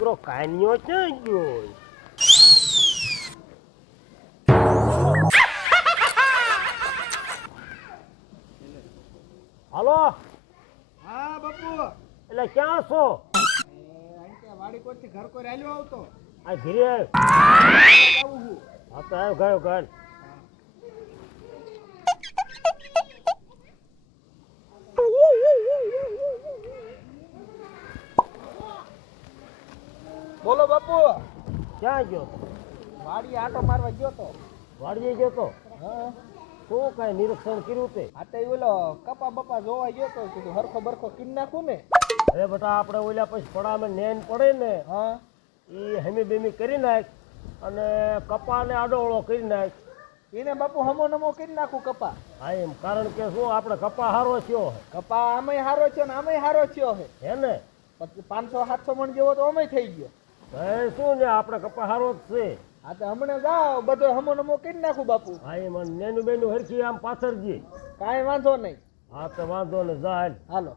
દીકરો કાન્યો ક્યાં ગયો? હાલો. હા બાપુ, એટલે ક્યાં છો? વાડી કોઈથી ઘર કોઈ રાલ્યો આવતો આ ઘીરે આવ. આવું હું. હા તો આવ ગયો ઘર. બોલો બાપુ, ક્યાં ગયો? વાડી આટો મારવા ગયો તો. વાડીએ ગયો તો? હા શું કાંઈ નિરીક્ષણ કર્યું તે? આ તો ઓલો કપા બપા જોવા ગયો તો, કીધું હરખો બરખો કીન નાખું ને. અરે બેટા આપણે ઓલા પછી પડામાં નેન પડે ને હા એ હેમી બેમી કરી નાખ અને કપાને આડોળો કરી નાખ. એને બાપુ હમો નમો કીન નાખું કપા. હા એમ, કારણ કે શું આપણે કપા હારો થયો કપા આમેય હારો થયો ને આમેય હારો થયો હે ને? પછી 500-700 મણ જેવો તો અમે થઈ ગયો. ભાઈ શું ને આપણે કપા હારો જ છે. હા તો હમણાં જાઓ બધો હમો નમો કીન નાખું બાપુ. હા એમ, નેનું બેનું હરખી આમ પાછળજી. કાંઈ વાંધો નહીં. હા તો વાંધો ને જાય. હાલો.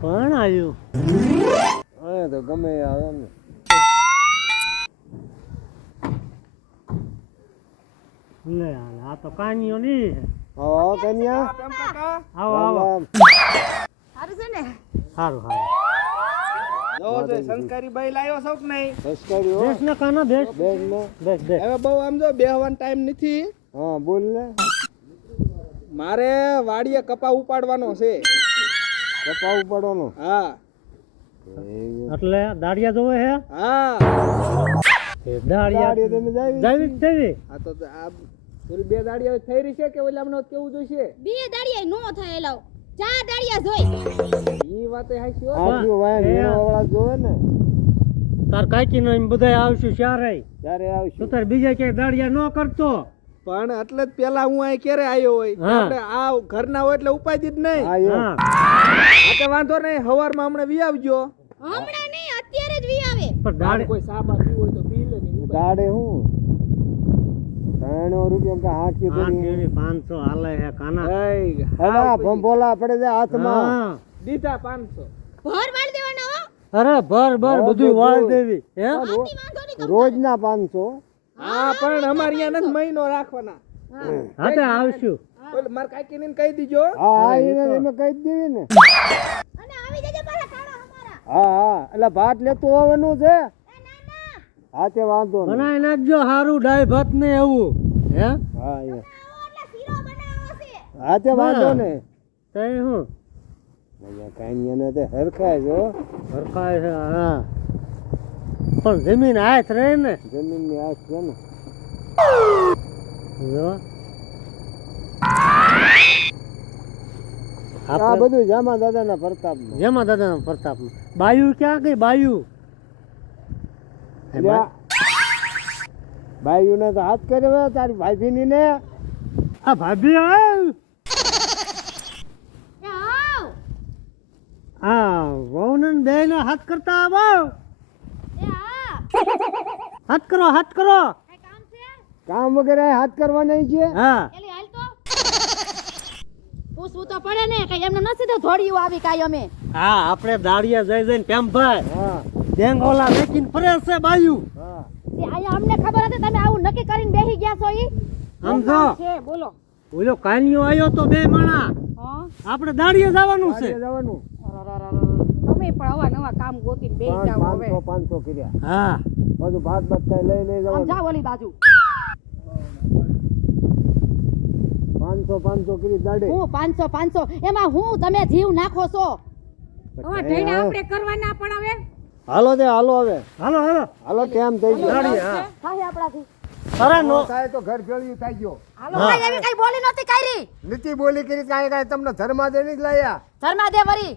કોણ આવ્યું? હા તો ગમે આવે ને. લે આ તો કાનિયો નહીં. હા કન્યા આવો આવો. સારું છે ને? સારું સારું. જો જો સંસ્કારી બાઈ લાવ્યો છો કે નહીં? સંસ્કારી બેસ ને કાના બેસ. બેસ ને. બેસ બેસ. હવે બહુ આમ જો બેહવાનો ટાઈમ નથી. હા બોલ ને. મારે વાડીએ કપા ઉપાડવાનો છે. કપા ઉપાડવાનો? હા. એટલે દાડિયા જોવે હે? હા. દાડિયા તમે જાવી જાવી. આ તો આ પેલી બે દાડિયા થઈ રહી છે કે ઓલા હમણાં કેવું જોઈશે? બે દાડિયા નો થાય એલાવ. 4 દાડિયા જોઈ. ઈ વાતે હાચી હો. આજો વાય વાળા જોવે ને. તાર કાકી નો એમ બધાય આવશું ચારે. ત્યારે આવશું. તો તાર બીજા ક્યાંય દાડિયા ન કરતો. પણ એટલે જ પેલા હું અહીં ક્યારે આવ્યો હોય? આપણે આ ઘરના હોય એટલે ઉપાય જ નહીં. હા. આ તો વાંધો નહીં, હવારમાં હમણાં વી આવજો. હમણાં નહીં, અત્યારે જ વી આવે. પણ દાડે કોઈ સાબા પીવું હોય તો પી લે ને. દાડે હું 300 રૂપિયા કે 500 હાલે હે કાના. હવે ભંભોલા પડે છે હાથમાં. દીધા 500. ભર વાળ દેવાના હો. અરે ભર ભર બધું વાળ દેવી હે. આથી વાંધો નહીં. રોજના 500. હા પણ અમારે અહીંયા નથી મહિનો રાખવાના. હા તો આવશું. બોલ માર કાકીને કહી દીજો. હા એને કહી દેવી ને. અને આવી જજો પાછા ખાણા અમારા. હા એટલે ભાત લેતો આવવાનું છે. એ ના ના. હા તે વાંધો નહીં. બનાવી નાખજો હારું ડાય ભાત ને એવું હે. હા આવો એટલે શીરો બનાવવો છે. હા તે વાંધો ને. તે હું અહીંયા કાંઈ તે હરખાય જો. હરખાય છે હા. પણ જમીન હાથ રહે ને. જમીનની આસ છે ને. જો આ બધું જામા દાદાના પ્રતાપમાં. જેમાં દાદા પ્રતાપ બાયુ ક્યાં ગઈ બાયુ? બાયુ ને તો હાથ કર્યો તારી ભાભીની ને. આ ભાભી આવ. એ આવ. આ વહુને બે ને હાથ કરતા આવો. એ આ. હાથ કરો હાથ કરો. કઈ કામ છે? કામ વગેરે હાથ કરવા નહીં છે. હા એલી હાલ તો. પૂછવું તો પડે ને કઈ એમને નથી તો ધોડિયું આવી કાઈ અમે. હા આપણે દાડિયા જઈ જઈને પેમભાઈ હા ડેંગોલા મેકીને ફરે છે બાયુ. હા તે આયા અમને ખબર હતી તમે આવું નક્કી કરીને બેહી ગયા છો ઈ. સમજો છે બોલો. ઓલો કાનિયો આવ્યો તો બે માણા. હા. આપણે દાડિયા જવાનું છે. જવાનું. તમે પણ આવા નવા કામ ગોતીને બેહી જાવ હવે. 500 કર્યા. હા બધું ભાત ભાત કઈ લઈ નહીં આમ જવાનું. જાવ ઓલી બાજુ. 500 કરી દાડે. હું 500 એમાં હું તમે જીવ નાખો છો. હવે ઢેડા આપણે કરવાના પણ હવે હાલો તે હાલો હવે. હાલો હાલો હાલો કેમ થઈ ગયો? દાડિયા હા. થાય આપણાથી. અરે નો થાય તો ઘર ફેળ્યું થઈ ગયો. હાલો ભાઈ એવી કઈ બોલી નહોતી કરી. નીતિ બોલી કરી કાંઈ કાંઈ તમને ધર્માદે નહીં જ લાયા. ધર્મા દે વરી.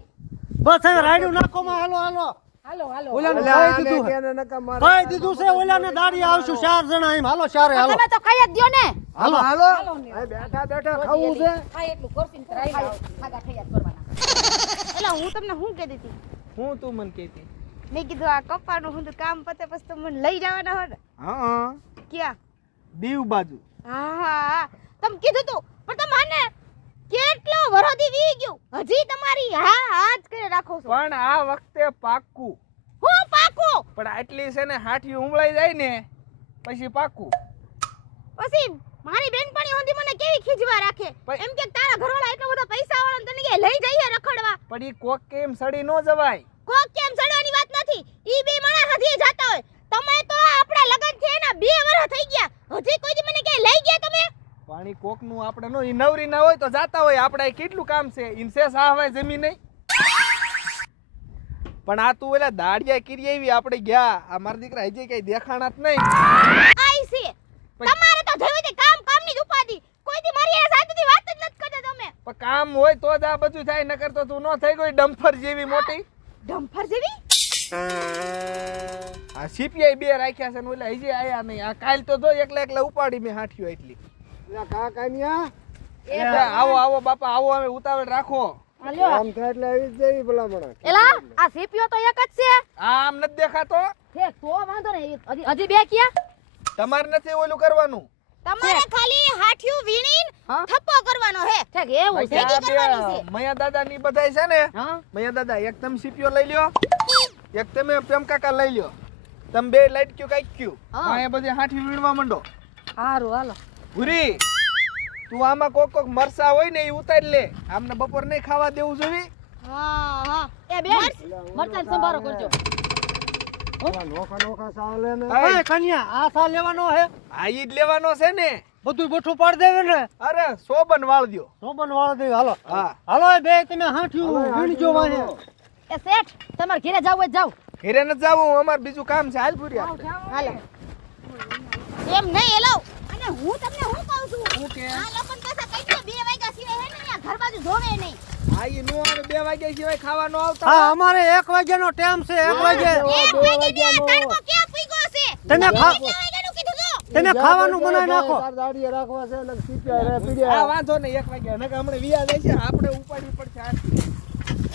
બસ હવે રાયડું નાખો માં હાલો હાલો. હાલો હાલો. ઓલાને એટલે કહી આને દીધું છે. કેને નકા મારે. કહી દીધું છે ઓલાને દાડિયા આવશું 4 જણા એમ હાલો ચારે હાલો. તમે તો કઈ જ દ્યો ને. હાલો હાલો. હાલો ને. અહીં બેઠા બેઠા ખાવું છે. ખાય એટલું કરસીને કરાઈ લાવ. ખાગા ખૈયા કરવાના. એટલે હું તમને શું કહેતી હતી? હું તું મને કહેતી. મેં કીધું આ કપ્પાનું હું કામ પતે પછી તો મને લઈ જવાના હો ને. હા ક્યાં? દીવ બાજુ. હા તમે કીધું તું પણ તમારે કેટલો વરોધી વી ગયું હજી તમારી હા હાથ કરે રાખો છો પણ આ વખતે પાક્કું. હું પાકું પણ આટલી છે ને હાઠી ઉમળાઈ જાય ને પછી પાક્કું. પછી મારી બેનપણી હોંધી મને કેવી ખીજવા રાખે એમ કે તારા ઘરવાળા એટલો બધો પૈસા વાળા તને કે લઈ જઈએ રખડવા પણ ઈ કોક કેમ સડી ન જવાય. કોક કેમ સડવાની વાત નથી ઈ બે માણા હધી જાતા હોય તમે તો આપડા લગન છે ને 2 વર્ષ થઈ ગયા હજી કોઈ દી મને કે લઈ ગયા તમે પાણી કોક નું આપણે નો ઈ નવરી ના હોય તો જાતા હોય આપણે કેટલું કામ છે ઇનસે સાહવાય જમીન નહીં. પણ આ તું ઓલા દાડિયા કરી આવી આપણે ગયા આ મારા દીકરા હજી કઈ દેખાણા જ નહીં. આઈ છે તમારે તો જોયું તે કામની જ ઉપાધિ કોઈ દી મારી આ સાથેથી વાત જ નથી કરતા તમે પણ કામ હોય તો જ આ બધું થાય નકર તો તું નો થઈ ગઈ ડમ્ફર જેવી મોટી. ડમ્ફર જેવી આ સીપીઆઈ બે રાખ્યા છે ને ઓલા હજી આયા નહીં. આ કાલ તો જો એકલા ઉપાડી મેં હાઠ્યો એટલી. આવો આવો બાપા આવો અમે ઉતાવળ રાખો. એલા આ સીપીઓ તો એક જ છે આમ નથી દેખાતો. ઠેક તો વાંધો નહીં હજી બે ક્યાં તમારે નથી ઓલું કરવાનું. તમારે ખાલી હાઠિયું વીણીન થપ્પો કરવાનો હે ઠેક એવું છે બાકી આ બે મયા દાદા ની બધાય છે ને મયા દાદા એક તમે સીપીઓ લઈ લ્યો એક તમે પ્રેમ કાકા લઈ લ્યો તમે બે લાઈટ ક્યુ કાઈ ક્યુ અહીંયા બધી હાઠી વીણવા માંડો. હારું હાલો ભૂરી તું આમાં કોક મરસા હોય ને એ ઉતારી લે આમને બપોર નહીં ખાવા દેવું જોવી. હા એ બે મરચાં સંભારો કરજો કન્યા આ સાલ લેવાનો હે આ ઈ જ લેવાનો છે ને બધું બઠું પાડી દેવે ને અરે સોબન વાળ દ્યો. સોબન વાળો દે હાલો હા હાલો એ બે તમે હાંઠ્યું વીણજો વાહે એ શેઠ તમારે ઘરે જાવ જ જાવ ઘરે ન જાવું અમાર બીજું કામ છે હાલ ભૂરી હાલો એમ નહીં એલો અને હું તમને હું કહું છું હું કે આ લોકો પાછા કઈ 2 વાગ્યા સિવાય હે ને અહીંયા ઘર બાજુ જોવે નહીં આ ઈ નો આવે 2 વાગ્યા સિવાય ખાવા નો આવતા. હા અમારે 1 વાગ્યાનો ટાઈમ છે 1 વાગે 1 વાગે ને તડકો ક્યાં પૂગ્યો છે તમે ખા 2 વાગ્યાનું કીધું તો તમે ખાવાનું બનાવી નાખો આ વાંધો ને 1 વાગ્યા નકે હમણે વિયા જાય છે આપણે ઉપાડી પડશે આ.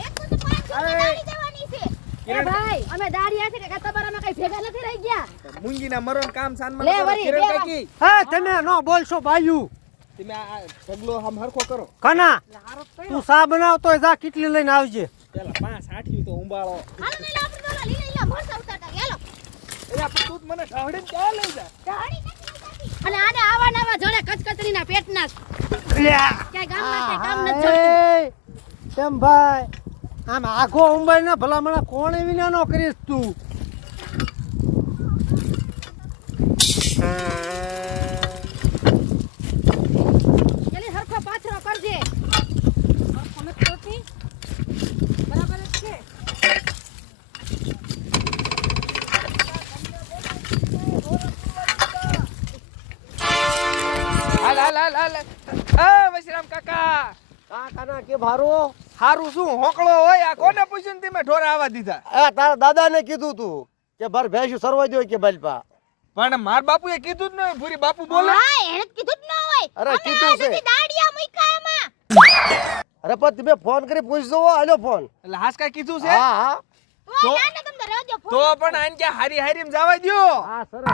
એક તો 500 દાડી જવાની છે એ ભાઈ અમે દાડિયા છે કે તમારામાં કઈ ભેગા નથી રહી ગયા મુંગીના મરણ કામ સાનમાં લે કરો. વળી, કિરણ બે કાકી હા તમે નો બોલશો બાયુ તમે આ ઢગલો આમ હરખો કરો. કના તું સા બનાવતો હોય જા કેટલી લઈને આવજે પેલા 5 હાઠી તો ઉંબાળો. હાલો ને આપણે તો લીલા મરચા ઉતારતા હાલો એટલે તું જ મને ઢાળીને ક્યાં લઈ જા. દાડી નથી ઉતારતી અને આને આવા નવા જોડે કચકચરીના પેટના ક્યાંય ગામમાં ક્યાંય કામ નથી જોડતું કેમ ભાઈ આમ આખો ઉંબાઈ ના ભલામણા કોણ વિના નો કરીશ તું જલ્દી હરખો પાથરો કરજે હરખો નથી કરતી બરાબર જ છે હાલ હાલ હાલ હાલ. એ વશરામ કાકા કાકાના કે ભારો હારું શું હોકળો હોય આ કોને પૂછ્યું ને તમે ઢોરા આવા દીધા. તારા દાદાને કીધું તું કે ભર ભેંસું સરવા દો કે બલપા પણ માર બાપુએ કીધું જ નહીં. ભૂરી બાપુ બોલે હા એને કીધું જ ન હોય અરે અમે કીધું આ છે. સુધી દાડિયા મૂક્યા એમાં અરે પણ તમે ફોન કરી પૂછજો આલો ફોન એટલે હાસકા કીધું છે. હા હા તો નાના તમને રહેજો તો પણ આને ક્યાં હારી હારીમ જવા દ્યો. હા સરસ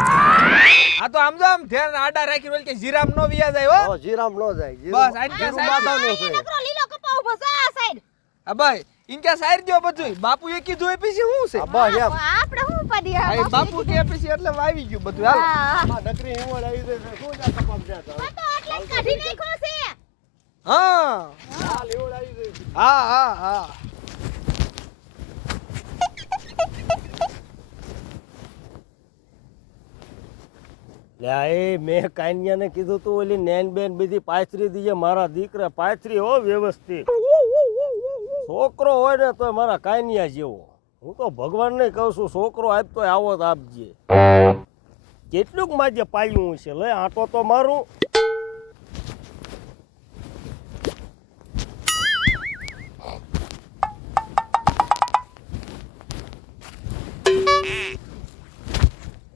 આ તો આમ જો આમ ધ્યાન આડા રાખીને ઓલી કે જીરામ નો વિયા જાય હો. જીરામ નો જાય બસ આને ક્યાં સાઈડ માતાનો છે નકરો લીલો કપા ઉભો છે આ સાઈડ આ ભાઈ ઇન ક્યાં સાઈડ દ્યો બધું. બાપુએ કીધું એ પછી શું છે. બસ એમ આપણે હું પડી આ બાપુ કે પછી એટલે વાવી ગયું બધું. હાલ માં નકરી હેવળ આવી જાય શું જા કપાસ જાય તો એટલે જ કાઢી નાખ્યો છે હા હાલ હેવળ આવી જાય હા હા હા. લે મેં કાન્યાને કીધું તું ઓલી નેન બેન બધી પાથરી દીજે મારા દીકરા પાથરી હો વ્યવસ્થિત છોકરો હોય ને તો મારા કાન્યા જેવો હું તો ભગવાનને કહું છું છોકરો આપતો આવો જ આપજે કેટલુંક માજે પાયું છે લે આટો તો મારું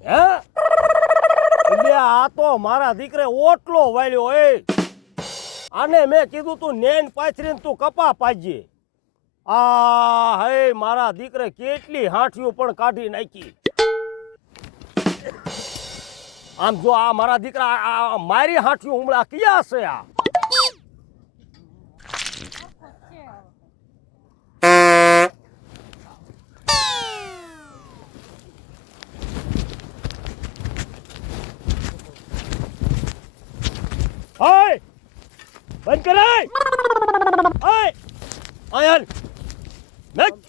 હે આ તો મારા દીકરે ઓટલો વાળ્યો એ આને મેં કીધું તું નેન પાથરીને તું કપા પાજે આ હે મારા દીકરે કેટલી હાંઠીઓ પણ કાઢી નાખી આમ જો આ મારા દીકરા આ મારી હાથીઓ હુમલા ક્યાં છે આ ઓય બંધ કરાય ઓય આયન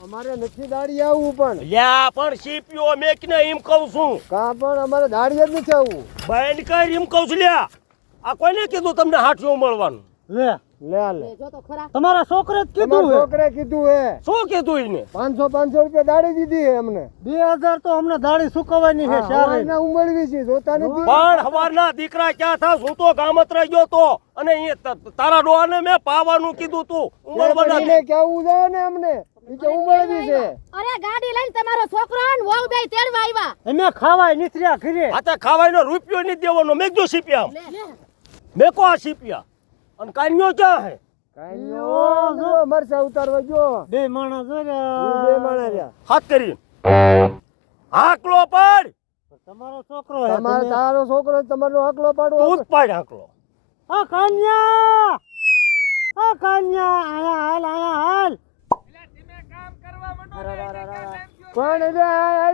અમારે નથી દાડી આવવું પણ લ્યા પણ સીપીઓ મેકને એમ કહું છું કા પણ અમારે દાડી જ નથી આવવું બંધ કર એમ કહું છું લ્યા આ કોઈને કીધું તમને હાથીઓ મળવાનું લે લે લે જો તો ખરા તમારા છોકરે જ કીધું છોકરે કીધું હે શું કીધું એને 500 રૂપિયા દાડી દીધી હે અમને 2000 તો અમને દાડી સુકવવાની છે સારી ના ઉમળવી છે જોતા નથી પણ હવારના દીકરા ક્યાં થાસ હું તો ગામત્રા ગયો તો અને અહીંયા તારા ડોહાને મેં પાવાનું કીધું તું ઉમળવાના એને કેવું જાય ને અમને ઈ કે ઉમળવી છે અરે ગાડી લઈને તમારો છોકરો ને વહુ બે તેડવા આવ્યા અમે ખાવાય નીકળ્યા ઘરે આ તો ખાવાનો રૂપિયો નહીં દેવાનો મેં સીપ્યા મેકો આ સીપ્યા અને કાન્યો ક્યાં હે કાઈનો જો મરસા ઉતારવા જો બે માણસ જો બે માણસ રહ્યા હાથ કરી હાકલો પાડ તમારો છોકરો હે તારો છોકરો તમારો હાકલો પાડવો તું જ પાડ હાકલો આ કાન્યા આયા હાલ કોણ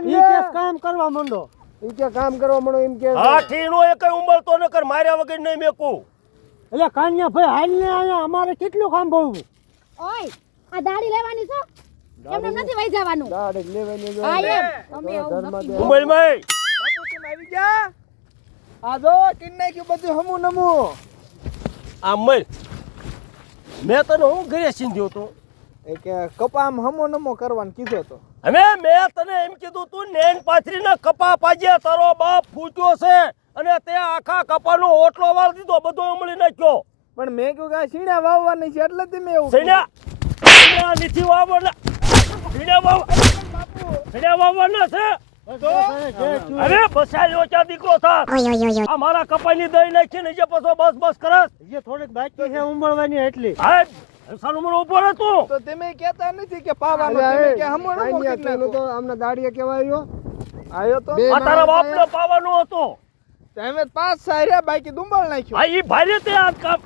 ઈ કે કામ કરવા માંડો ઈ કે કામ કરવા માંડો એમ કે હાથીનો એક ઉંબળતો ન કર માર્યા વગર નહીં મેકું એટલે કાન્યા ભાઈ હાલ ને આયા અમારે કેટલું કામ ભરવું ઓય આ દાડી લેવાની છો એમને નથી વઈ જવાનું દાડી લેવાની જો આ એમ અમે આવું નક્કી ઉંબળ માં બાપુ તમે આવી ગયા આ જો કિન નાખ્યું બધું હમું નમું આ મર મેં તને હું ઘરે સીંધ્યો તો એ કે કપામ હમો નમો કરવાનું કીધો તો હવે મેં તને એમ કીધું તું નેન પાથરીને કપા પાજે તારો બાપ ફૂટ્યો છે અને તે આખા કપાનો ઓટલો વાળ દીધો બધો ઉમળી નાખ્યો પણ મેં કહ્યું કે આ સીણા વાવવાની છે એટલે જ મેં એવું સૈન્યા નીથી વાવવાના સીણા વાવવાના છે અરે બસાયો ચા દીકરો થા આ મારા કપાની દઈ નાખી ને જે પછી બસ કરસ જે થોડીક બાકી છે ઉંબળવાની એટલી હા સાલું મને ઉભો રહે તું તો તમે કહેતા નથી કે પાવાનો તમે કે હમો નમો કરી નાખો તો આમને દાડીએ કેવાયો આયો તો આ તારા બાપને પાવાનો હતો તમે પાંચ સાર્યા બાકી દુંબળ નાખ્યો આ ઈ ભારે તે આ કામ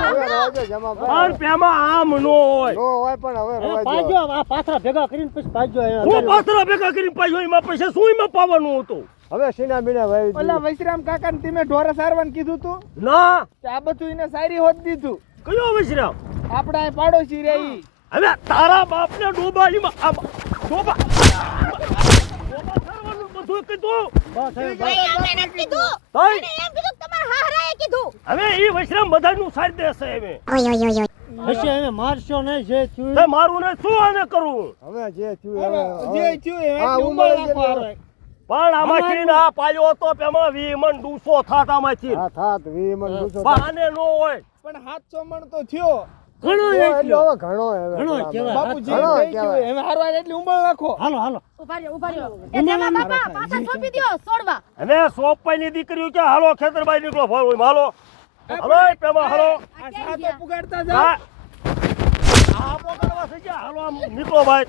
પણ પેમાં આમ નો હોય પાજો આ પાથરા ભેગા કરીને પછી પાજો હું પાથરા ભેગા કરીને પાછો એમાં પૈસા શું એમાં પાવાનું હતું હવે સીના બીના વાવી ઓલા વૈશ્રામ કાકા ને તમે ઢોરા સારવાનું કીધું તું ના કે આ બધું એને સારી હોત દીધું કયો વિશ્રામ આપડા અહીં પાડોશી રે ઈ હવે તારા બાપને ડોબાલીમાં ડોબા સારવાનું બધું કીધું અમે નથી કીધું તઈ એને એમ કીધું કે તમારા હાહરાએ કીધું હવે ઈ વિશ્રામ બધાનું સારી દેશે હવે હશે એને મારશો નહીં જે થયું તે મારું ને શું આને કરવું હવે જે થયું જે થયું હા, એ ઉંબળ ઉંબળ નાખો હારો. પણ આમાંથી ના પાયો તો પેમાં 20 મણ 200 થાત આમાંથી હા થાત વી મન ગુસો પણ આને નો હોય પણ 700 મણ તો થયો ઘણો ઘણો કહેવાય બાપુ જે ઘણો થઈ કહેવાય. ગયું હવે હારો હારે એટલી ઉંબળ નાખો હાલો ઉભા રહ્યો એ તેમાં બાપા પાછા સોંપી દ્યો છોડવા હવે સોપાઈની દીકરીઓ કે હાલો ખેતરબાઈ નીકળો ભાઈ હાલો હાલો એ પેમાં હાલો આ સાતો પુગાડતા જાઓ હા આ પોકડવા થઈ ગયા હાલો આમ નીકળો ભાઈ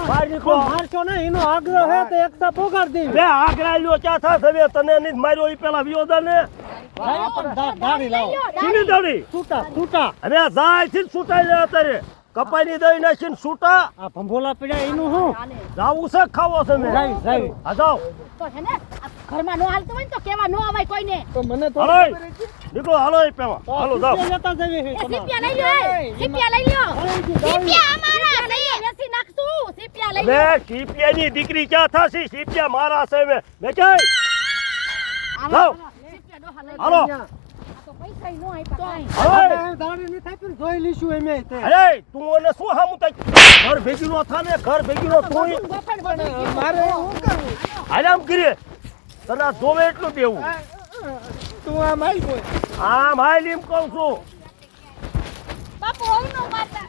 બહાર નીકળો મારશો ને એનો આગ્રહ હે તો એકતા પોગાડ દે બે આગળ લ્યો ક્યાં થાસ હવે તને નહીં માર્યો ઈ પેલા વિયોદા ને દાડી લાવો સીની દાડી છૂટા હવે જાય થી છૂટાઈ લે અત્યારે કપાઈની દઈ નાખીને છૂટા આ ભંભોલા પડ્યા એનું શું જાવું છે ખાવો છે મેં જાય હા જાઓ તો છે ને આ ઘરમાં નો હાલતું હોય ને તો કેવા નો અવાય કોઈને તો મને તો હાલો નીકળો હાલો એ પેમાં હાલો જાઓ લેતા જઈએ એ સીપિયા લઈ લ્યો એ સીપિયા લઈ લ્યો સીપિયા અમારા નહીં વેસી નાખશું સીપિયા લઈ લ્યો હવે સીપિયાની દીકરી ક્યાં થાશી સીપિયા મારા છે મેં ક્યાંય જાઓ. સીપિયા ડોહા લઈ હાલો આ તો પૈસા નો આપ્યા હાલો દાડી નહીં થાય પણ જોઈ લીશું એમે તે અરે તું અને શું હામું તાઈ ઘર ભેગી નો થાને ઘર ભેગી નો તું ગોફણ બની મારે શું કરવું હાલ આમ કરીએ તને આ જોવે એટલું દેવું તું આ માઈ કોઈ આમ હાલ એમ કહું છું બાપુ હવે નો મારતા